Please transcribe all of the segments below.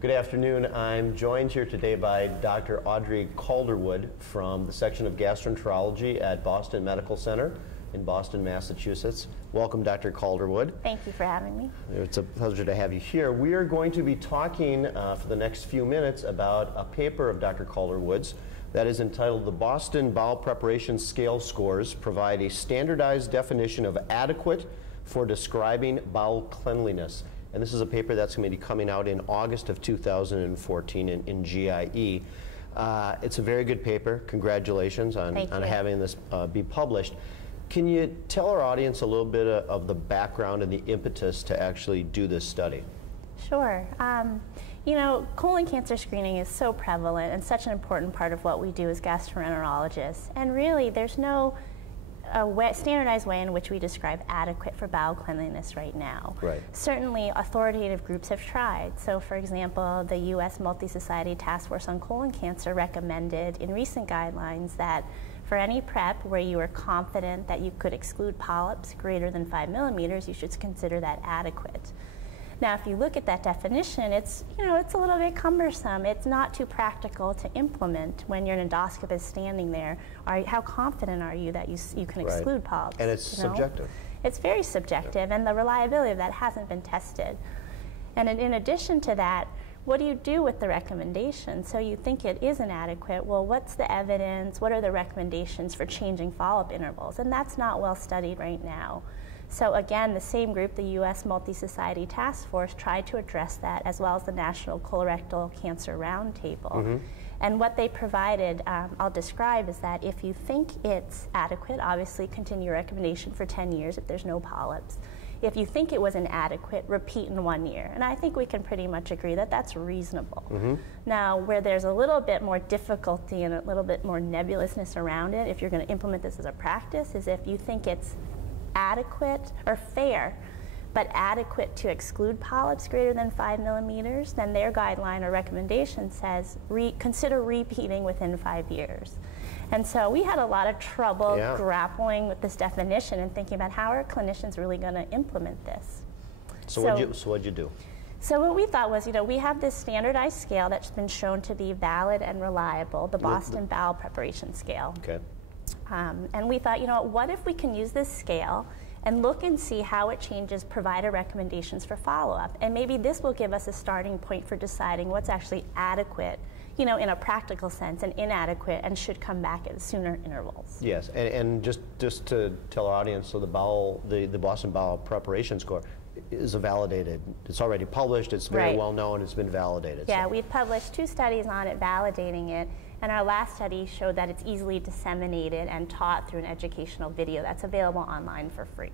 Good afternoon. I'm joined here today by Dr. Audrey Calderwood from the section of gastroenterology at Boston Medical Center in Boston, Massachusetts. Welcome, Dr. Calderwood. Thank you for having me. It's a pleasure to have you here. We are going to be talking for the next few minutes about a paper of Dr. Calderwood's that is entitled "The Boston Bowel Preparation Scale Scores Provide a Standardized Definition of Adequate for Describing Bowel Cleanliness." And this is a paper that's going to be coming out in August of 2014 in GIE. It's a very good paper. Congratulations on having this be published. Can you tell our audience a little bit of the background and the impetus to actually do this study? Sure. You know, colon cancer screening is so prevalent and such an important part of what we do as gastroenterologists. And really, there's no standardized way in which we describe adequate for bowel cleanliness right now. Right. Certainly, authoritative groups have tried. So, for example, the U.S. Multi-Society Task Force on Colon Cancer recommended in recent guidelines that for any prep where you are confident that you could exclude polyps greater than 5 millimeters, you should consider that adequate. Now, if you look at that definition, it's a little bit cumbersome. It's not too practical to implement when your endoscopist is standing there. How confident are you that you can exclude polyps? And it's subjective. It's very subjective, and the reliability of that hasn't been tested. And in addition to that, what do you do with the recommendation? So you think it is inadequate. Well, what's the evidence? What are the recommendations for changing follow-up intervals? And that's not well studied right now. So again, the same group, the U.S. Multi-Society Task Force, tried to address that, as well as the National Colorectal Cancer Roundtable. Mm-hmm. And what they provided, I'll describe, is that if you think it's adequate, obviously continue your recommendation for 10 years if there's no polyps. If you think it was inadequate, repeat in 1 year. And I think we can pretty much agree that that's reasonable. Mm-hmm. Now, where there's a little bit more difficulty and a little bit more nebulousness around it, if you're going to implement this as a practice, is if you think it's adequate or fair, but adequate to exclude polyps greater than 5 millimeters, then their guideline or recommendation says consider repeating within 5 years. And so we had a lot of trouble grappling with this definition and thinking about how are clinicians really going to implement this. So what'd you do? So what we thought was, we have this standardized scale that's been shown to be valid and reliable, the Boston Bowel Preparation Scale. Okay. And we thought, what if we can use this scale and look and see how it changes provider recommendations for follow-up? And maybe this will give us a starting point for deciding what's actually adequate, in a practical sense, and inadequate and should come back at sooner intervals. Yes, and just to tell our audience, so the Boston Bowel Preparation Score is validated. It's already published, it's very well known, it's been validated. Yeah, we've published 2 studies on it validating it, and our last study showed that it's easily disseminated and taught through an educational video that's available online for free.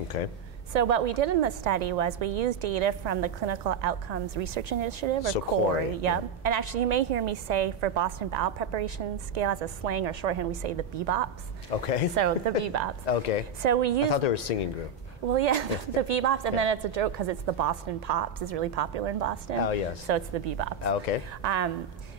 Okay. So what we did in the study was we used data from the Clinical Outcomes Research Initiative, or CORE. Yep. And actually, you may hear me say for Boston Bowel Preparation Scale as a slang or shorthand, we say the BBOPs. Okay. So the BBOPs. Okay. So we used. I thought they were a singing group. Well, yeah, the BBOPs, and then it's a joke because it's the Boston Pops is really popular in Boston. Oh, yes. So it's the BBOPs. Okay.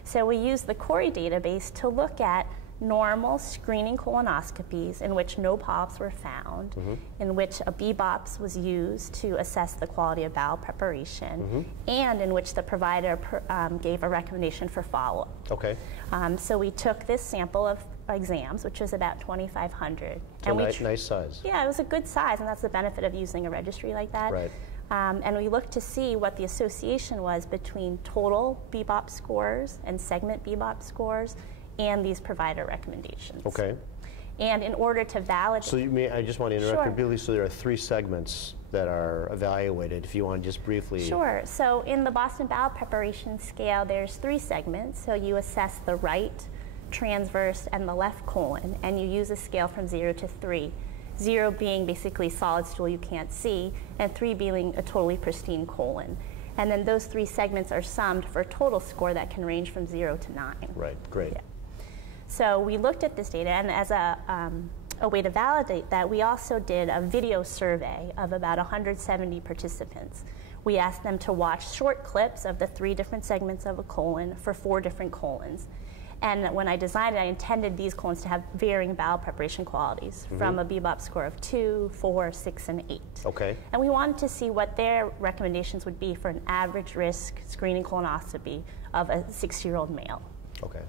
So we used the CORE database to look at normal screening colonoscopies in which no polyps were found, in which a BBOPS was used to assess the quality of bowel preparation, and in which the provider gave a recommendation for follow-up. Okay. So we took this sample of exams, which was about 2,500. So nice size. Yeah, it was a good size, and that's the benefit of using a registry like that. Right. And we looked to see what the association was between total BBOP scores and segment BBOP scores and these provider recommendations. Okay. And in order to validate... So I just want to interrupt completely. So there are 3 segments that are evaluated, if you want to just briefly... Sure. So in the Boston Bowel Preparation Scale, there's 3 segments. So you assess the right, transverse, and the left colon, and you use a scale from 0 to 3. 0 being basically solid stool you can't see, and 3 being a totally pristine colon. And then those 3 segments are summed for a total score that can range from 0 to 9. Right, great. Yeah. So we looked at this data, and as a way to validate that, we also did a video survey of about 170 participants. We asked them to watch short clips of the 3 different segments of a colon for 4 different colons. And when I designed it, I intended these colons to have varying bowel preparation qualities from a BBOP score of 2, 4, 6, and 8. Okay. And we wanted to see what their recommendations would be for an average risk screening colonoscopy of a 60-year-old male. Okay.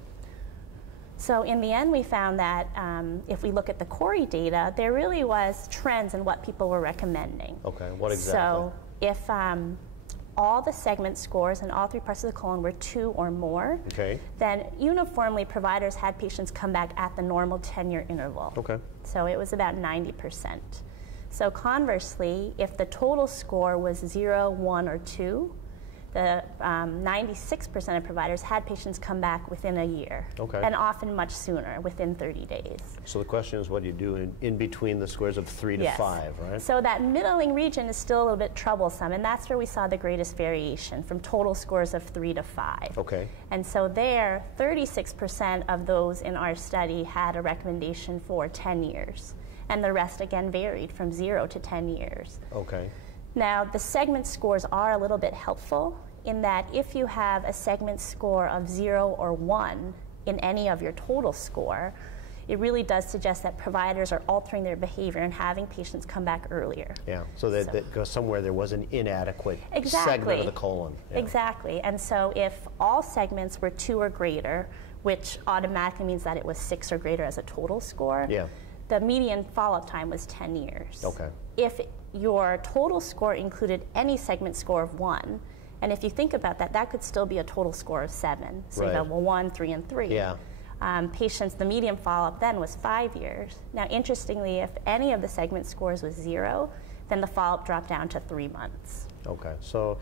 So in the end, we found that if we look at the Corey data, there really was trends in what people were recommending. Okay, what exactly? So if all the segment scores in all 3 parts of the colon were 2 or more, then uniformly providers had patients come back at the normal 10-year interval. Okay. So it was about 90%. So conversely, if the total score was 0, 1, or 2, the 96% of providers had patients come back within a year, and often much sooner, within 30 days. So the question is, what do you do in between the scores of 3 to 5, right? So that middling region is still a little bit troublesome, and that's where we saw the greatest variation, from total scores of 3 to 5. Okay. And so there, 36% of those in our study had a recommendation for 10 years, and the rest, again, varied from 0 to 10 years. Okay. Now, the segment scores are a little bit helpful in that if you have a segment score of 0 or 1 in any of your total score, it really does suggest that providers are altering their behavior and having patients come back earlier. Yeah, so that goes somewhere there was an inadequate segment of the colon. Yeah. Exactly, and so if all segments were 2 or greater, which automatically means that it was 6 or greater as a total score, the median follow-up time was 10 years. Okay. If your total score included any segment score of 1, and if you think about that, that could still be a total score of 7. So you go, well, 1, 3, and 3. Yeah. Patients, the median follow-up then was 5 years. Now, interestingly, if any of the segment scores was 0, then the follow-up dropped down to 3 months. Okay. So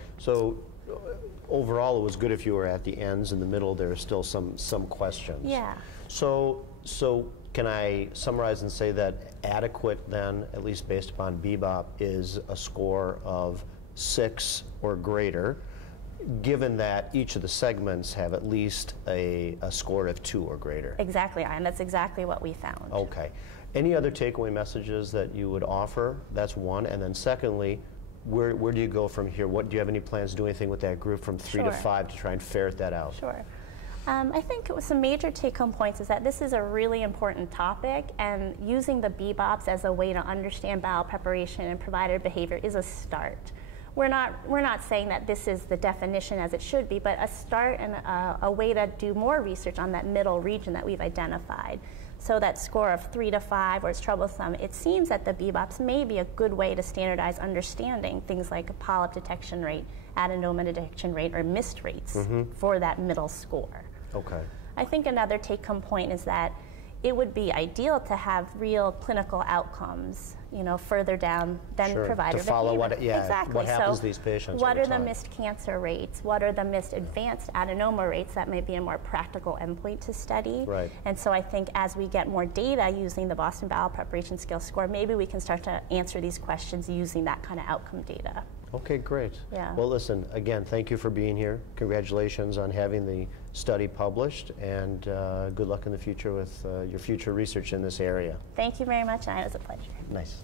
overall, it was good if you were at the ends. In the middle, there are still some questions. Yeah. So can I summarize and say that adequate then, at least based upon BBOP, is a score of 6 or greater, given that each of the segments have at least a score of 2 or greater? Exactly, and that's exactly what we found. Okay. Any other takeaway messages that you would offer? That's one. And then secondly, where do you go from here? Do you have any plans to do anything with that group from 3 to 5 to try and ferret that out? Sure. I think some major take-home points is that this is a really important topic, and using the BBOPs as a way to understand bowel preparation and provider behavior is a start. We're not saying that this is the definition as it should be, but a start and a way to do more research on that middle region that we've identified. So that score of 3 to 5, where it's troublesome, it seems that the BBOPs may be a good way to standardize understanding things like polyp detection rate, adenoma detection rate, or missed rates for that middle score. Okay. I think another take-home point is that it would be ideal to have real clinical outcomes, further down than provider behavior. To follow what happens to these patients. What are the missed cancer rates? What are the missed advanced adenoma rates? That may be a more practical endpoint to study. Right. And so I think as we get more data using the Boston Bowel Preparation Scale score, maybe we can start to answer these questions using that kind of outcome data. Okay, great. Yeah. Well, listen, again, thank you for being here. Congratulations on having the study published, and good luck in the future with your future research in this area. Thank you very much, and it was a pleasure. Nice.